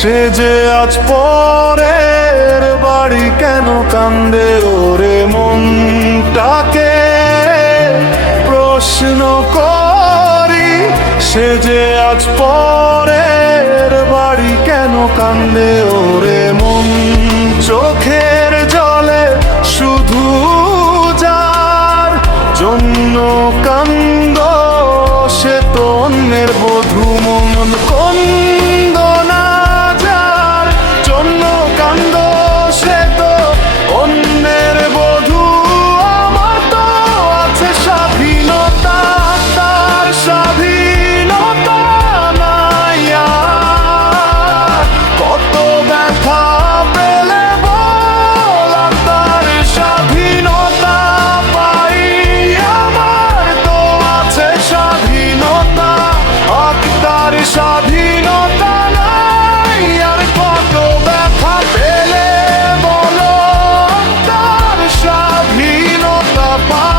সে যে আজ পরের বাড়ি কেন কান্দে ওরে মনটাকে প্রশ্ন করি। সে যে আজ পরের বাড়ি কেন কান্দে ওরে মন, চোখের জলে শুধু যার জন্য কান্দ সে তো অন্যের বধূ। মন কন্দ না যার জন্য কান্দ সে তো অন্যের বধূ। আমার তো আছে স্বাধীনতা, তার স্বাধীনতা নাই আর। কত ব্যথা পেলে বল তার স্বাধীনতা পাই। আমার তো আছে স্বাধীনতা, তার স্বাধীনতা নাই আর। কত ব্যথা পেলে বলো তার স্বাধীনতা পাই।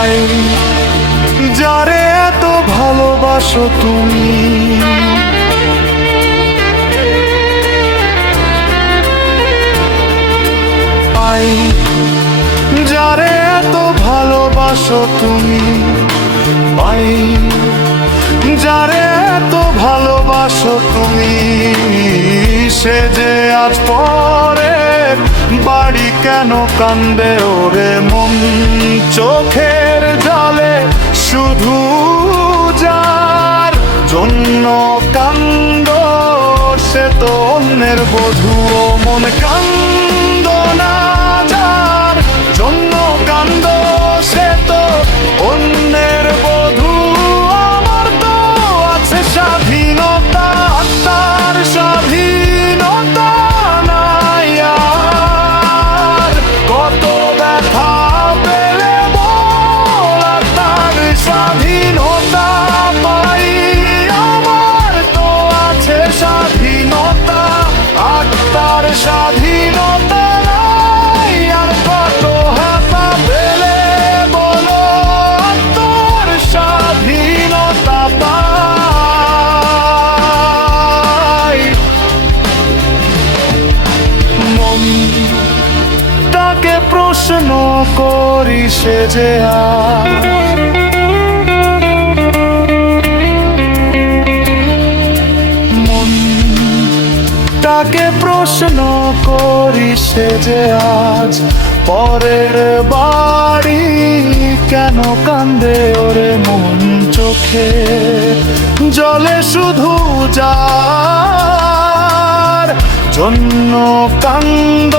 আই যারে এত ভালোবাসো তুমি, আই যারে এত ভালোবাসো তুমি, আই যারে এত ভালোবাসো তুমি। সে যে আজ পরে বাড়ি কেন কান্দে ওরে মন, চোখের জলে শুধু যার জন্য কান্দ সে তো অন্যের বধূ। ও মন কান্দ না যার জন্য কান্দ সে তো অন্যের বধূ। আমার তো আছে স্বাধীনতা, তার স্বাধীনতা নাই আর। কত ব্যথা পেলে বল তার স্বাধীনতা পাই। আমার তো আছে স্বাধীনতা, আর তার স্বাধীনতা নাই আর। কত হাতা পেলে বলো তোর স্বাধীনতা পাই। মন তাকে প্রশ্ন করি সে যে আজ তাকে প্রশ্ন করি সে যে আজ পরের বাড়ি কেন কান্দে ওরে মন, চোখে জলে শুধু যার জন্য কান্দ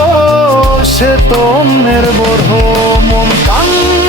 সে তো অন্যের বধূ। মন কান্দ